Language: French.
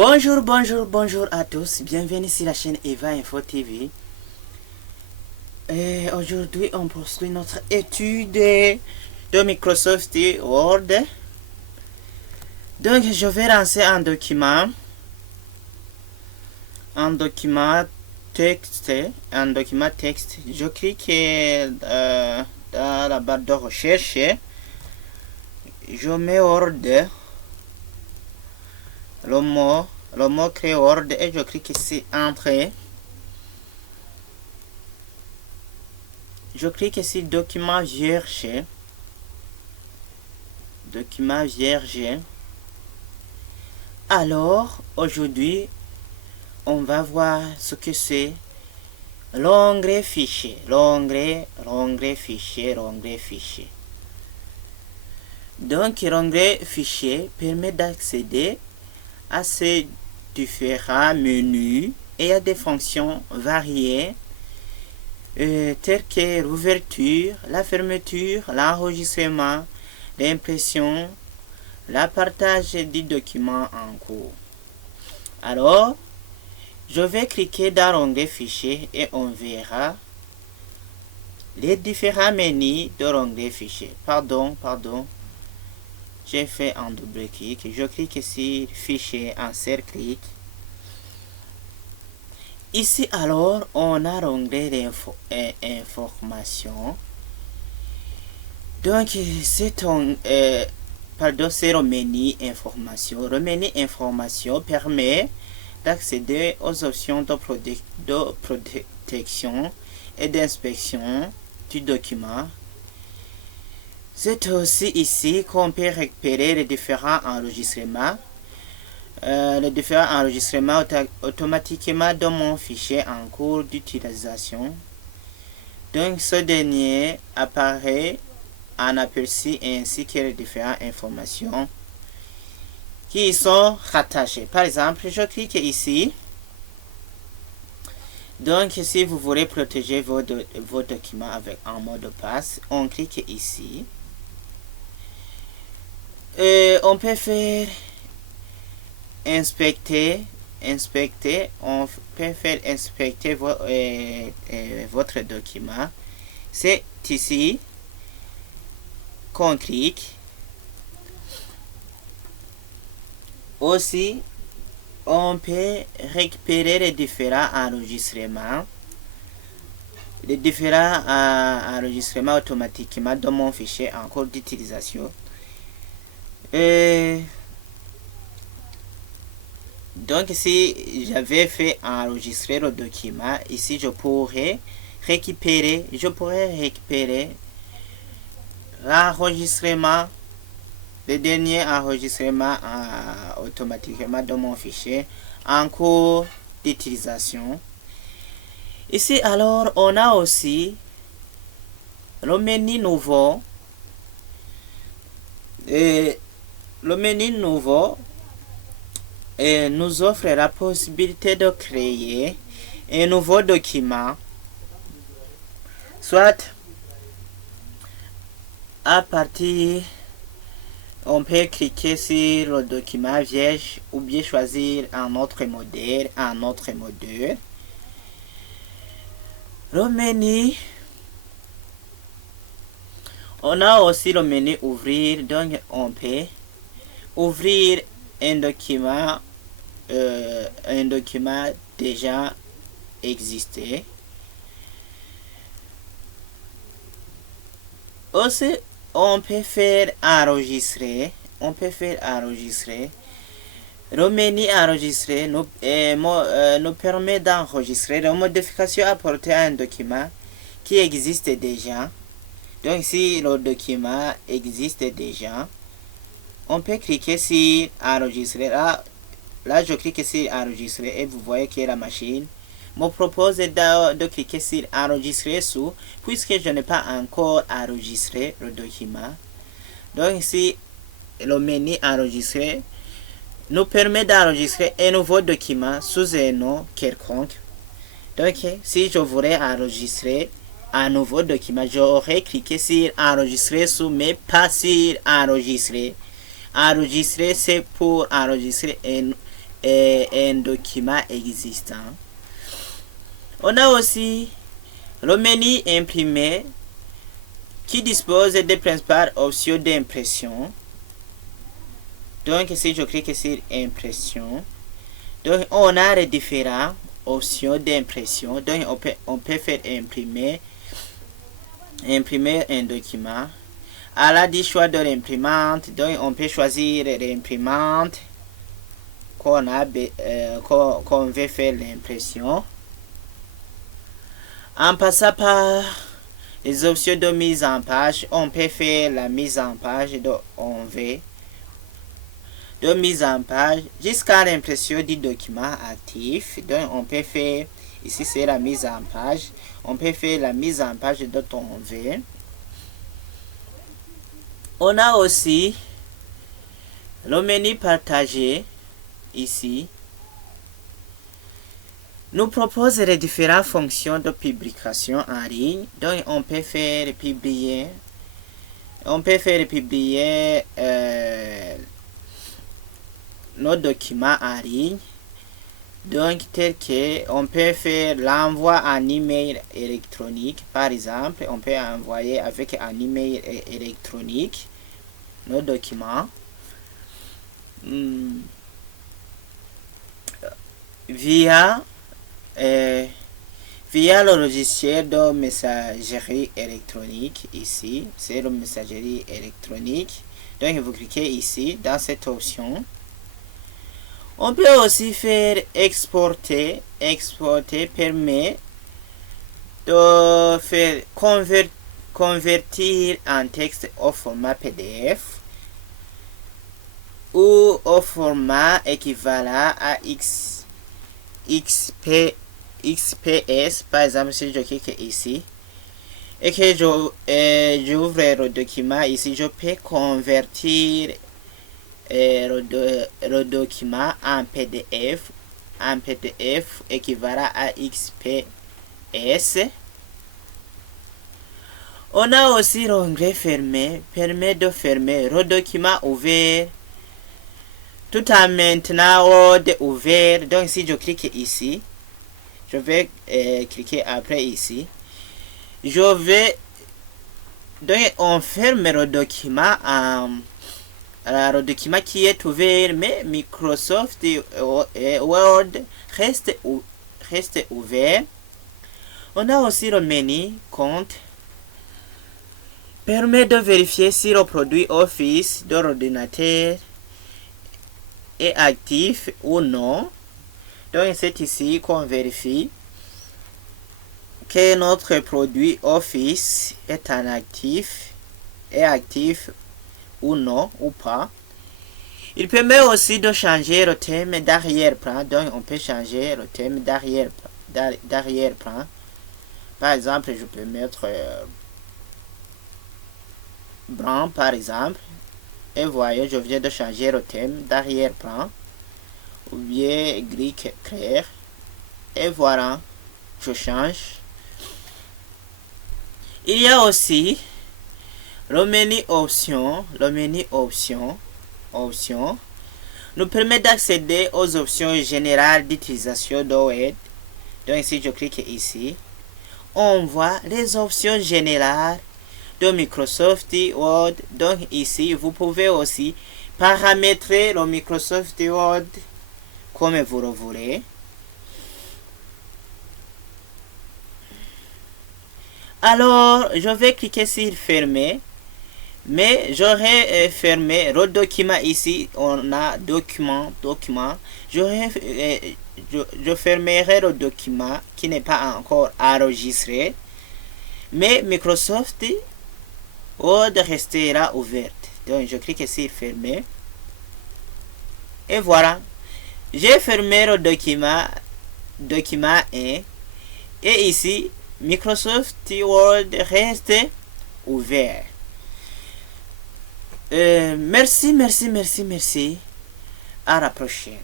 Bonjour à tous, bienvenue sur la chaîne Eva Info TV. Et aujourd'hui, on poursuit notre étude de Microsoft Word. Donc, je vais lancer un document texte. Je clique dans la barre de recherche. Je mets Word. Le mot créé Word et je clique ici Entrée. Je clique ici Document vierge. Alors, aujourd'hui, on va voir ce que c'est l'onglet Fichier. L'onglet Fichier. Donc, l'onglet Fichier permet d'accéder à ces différents menus et à des fonctions variées telles que l'ouverture, la fermeture, l'enregistrement, l'impression, le partage du document en cours. Alors, je vais cliquer dans l'onglet Fichier et on verra les différents menus de l'onglet Fichier. Pardon. J'ai fait un double clic. Je clique sur Fichier, un seul clic. Ici alors, on a l'onglet Information. Donc, c'est le menu Information. Le menu Information permet d'accéder aux options de protection et d'inspection du document. C'est aussi ici qu'on peut récupérer les différents enregistrements. Automatiquement dans mon fichier en cours d'utilisation. Donc ce dernier apparaît en aperçu ainsi que les différentes informations qui y sont rattachées. Par exemple, je clique ici. Donc si vous voulez protéger vos documents avec un mot de passe, on clique ici. On peut faire inspecter, on peut faire inspecter votre document. C'est ici qu'on clique. Aussi, on peut récupérer les différents enregistrements. Automatiquement dans mon fichier en cours d'utilisation. Donc si j'avais fait enregistrer le document, ici je pourrais récupérer l'enregistrement, le dernier enregistrement automatiquement dans mon fichier en cours d'utilisation. Ici alors on a aussi le menu nouveau. Le menu nouveau nous offre la possibilité de créer un nouveau document, soit à partir, on peut cliquer sur le document vierge ou bien choisir un autre modèle. Le menu, on a aussi le menu ouvrir, donc on peut ouvrir un document déjà existé. Aussi, on peut faire enregistrer. Le menu enregistrer nous permet d'enregistrer les modifications apportées à un document qui existe déjà. Donc, si le document existe déjà, on peut cliquer sur enregistrer. Là, je clique sur enregistrer et vous voyez que la machine me propose de cliquer sur enregistrer sous, puisque je n'ai pas encore enregistré le document. Donc ici, le menu enregistrer nous permet d'enregistrer un nouveau document sous un nom quelconque. Donc si je voulais enregistrer un nouveau document, j'aurais cliqué sur enregistrer sous, mais pas sur enregistrer. Enregistrer, c'est pour enregistrer un document existant. On a aussi le menu imprimer qui dispose des principales options d'impression. Donc si je clique sur impression, donc on a les différentes options d'impression. Donc on peut faire imprimer un document. À la du choix de l'imprimante, donc on peut choisir l'imprimante qu'on veut faire l'impression. En passant par les options de mise en page, on peut faire la mise en page de mise en page jusqu'à l'impression du document actif. Donc on peut faire, ici c'est la mise en page, on peut faire la mise en page de ton veut. On a aussi le menu partager ici. Nous propose les différentes fonctions de publication en ligne. Donc on peut faire publier nos documents en ligne. Donc tel que on peut faire l'envoi en email électronique. Par exemple, on peut envoyer avec un email électronique nos documents via le logiciel de messagerie électronique. Ici c'est le messagerie électronique. Donc vous cliquez ici dans cette option. On peut aussi faire exporter. Exporter permet de faire convertir un texte au format PDF ou au format équivalent à XPS. Par exemple, si je clique ici et que j'ouvre le document ici, je peux convertir le document en PDF équivalent à XPS. On a aussi l'onglet fermer, permet de fermer le document ouvert tout en maintenant Word ouvert. Donc si je clique ici, je vais cliquer après ici, donc on ferme le document le document qui est ouvert, mais Microsoft Word reste ouvert. On a aussi le menu compte, permet de vérifier si le produit Office de l'ordinateur est actif ou non. Donc c'est ici qu'on vérifie que notre produit Office est actif ou non ou pas. Il permet aussi de changer le thème d'arrière-plan. Donc on peut changer le thème d'arrière-plan. Par exemple, je peux mettre blanc par exemple. Et voyez, je viens de changer le thème d'arrière-plan. Ou bien gris clair. Et voilà, je change. Il y a aussi le menu options. Le menu options nous permet d'accéder aux options générales d'utilisation de Word. Donc si je clique ici, on voit les options générales de Microsoft Word. Donc ici, vous pouvez aussi paramétrer le Microsoft Word comme vous le voulez. Alors, je vais cliquer sur fermer. Mais j'aurais fermé le document ici. On a document. Je fermerai le document qui n'est pas encore enregistré. Mais Microsoft Word restera ouverte. Donc je clique sur fermer. Et voilà. J'ai fermé le document 1. Et ici, Microsoft Word reste ouvert. Merci. À la prochaine.